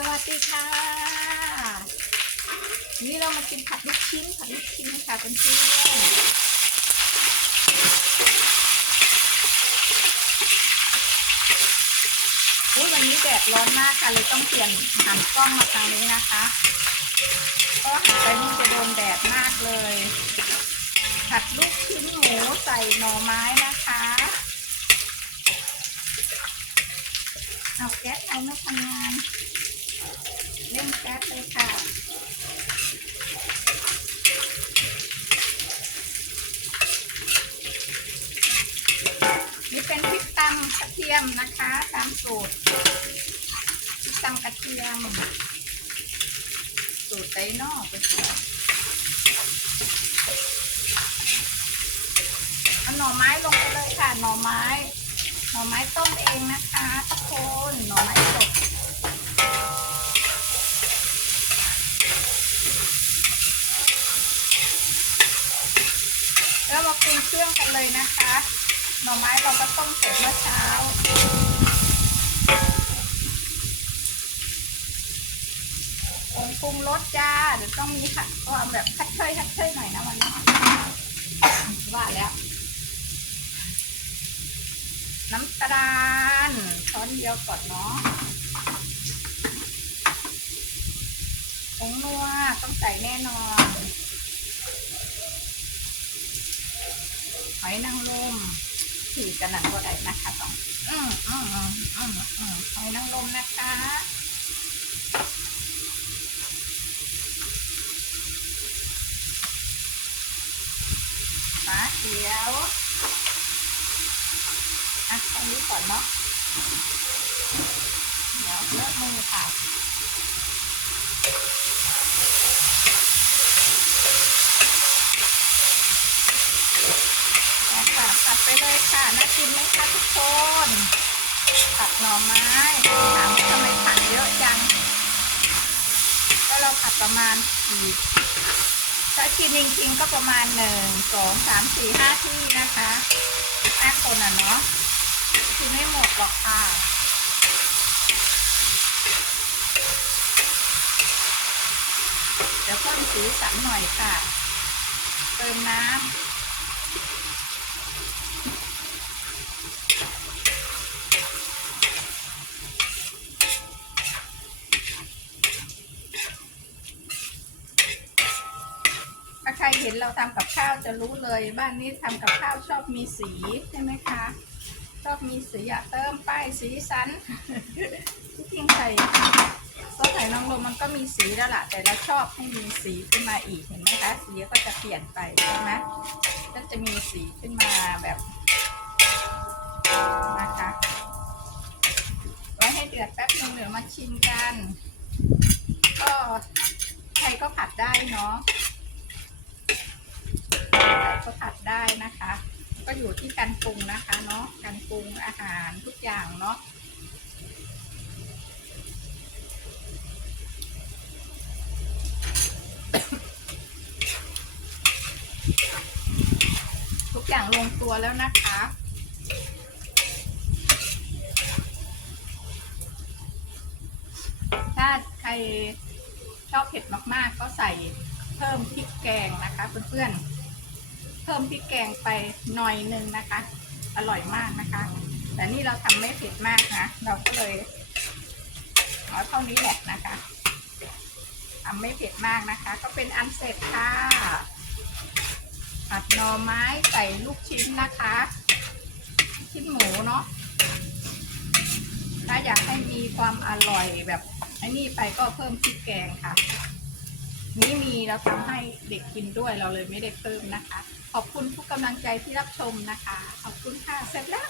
สวัสดีค่ะ นี่เรามากินผัดลูกชิ้น ผัดลูกชิ้นค่ะเพื่อนอุ้ยวันนี้แดดร้อนมากค่ะ เลยต้องเปลี่ยนหันกล้องมาทางนี้นะคะก็หันไปนี่จะโดนแดดมากเลย ผัดลูกชิ้นหมูใส่หน่อไม้นะคะเอาแก๊สเอาไม่ทำงาน นแก๊สเลยค่ะนี่เป็นพริกตำกระเทียมนะคะตามสูตรพริกตำกระเทียม สูตรไดโน่เป็นเอาหน่อไม้ลงไปเลยค่ะหน่อไม้ หน่อไม้ต้มเองนะคะทุกคนหน่อไม้สด แล้วมาปรุงเครื่องกันเลยนะคะ หน่อไม้เราก็ต้มเสร็จเมื่อเช้าผงปรุงรสจ้า เดี๋ยวต้องมีค่ะความแบบคัดเชยคัดเชยหน่อยนะวันนี้ ว่าแล้ว น้ำตาลช้อนเดียวก่อนเนาะผงนัวต้องใส่แน่นอน อยนางรมถือกันหนังก็ได้นะคะต้องอืมอืมอืมอืมอืมหอยนางรมนะคะฝาเขียวอะตรงนี้ก่อนเนาะเดี๋ยวเลอะมือค่ะผัดไปเลย ค่ะน่ากินไหมคะทุกคนผัดหน่อไม้ถามว่าทำไมผัดเยอะจังก็เราผัดประมาณกี่ถ้ากินจริงๆก็ประมาณหนึ่งสองสามสี่ห้าที่นะคะห้าคนอะเนาะกินไม่หมดหรอกค่ะเดี๋ยวเพิ่มสีสันหน่อยค่ะ เติมน้ำ ใครเห็นเราทำกับข้าวจะรู้เลย บ้านนี้ทำกับข้าวชอบมีสีใช่ไหมคะ ชอบมีสีอะเติมป้ายสีสันที่จริงใส่ซอสไข่นางรมมันก็มีสีแล้วล่ะ แต่เราชอบให้มีสีขึ้นมาอีกเห็นไหมคะสีก็จะเปลี่ยนไปใช่ไหมก็จะมีสีขึ้นมาแบบนะคะไว้ให้เดือดแป๊บนึงเดี๋ยวมาชิมกัน ก็ใครก็ผัดได้เนาะ ก็ผัดได้นะคะ ก็อยู่ที่การปรุงนะคะเนาะการปรุงอาหารทุกอย่างเนาะทุกอย่างลงตัวแล้วนะคะถ้าใครชอบเผ็ดมากๆ ก็ใส่เพิ่มพริกแกงนะคะเพื่อนๆ เพิ่มพริกแกงไปหน่อยหนึ่งนะคะ อร่อยมากนะคะ แต่นี่เราทำไม่เผ็ดมากนะ เราก็เลยเอาเท่านี้แหละนะคะทำไม่เผ็ดมากนะคะ ก็เป็นอันเสร็จค่ะผัดหน่อไม้ใส่ลูกชิ้นนะคะ ชิ้นหมูเนาะถ้าอยากให้มีความอร่อยแบบไอ้นี่ไปก็เพิ่มพริกแกงค่ะ นี้มีเราทำให้เด็กกินด้วยเราเลยไม่ได้เพิ่มนะคะ ขอบคุณทุกกำลังใจที่รับชมนะคะ ขอบคุณค่ะ เสร็จแล้ว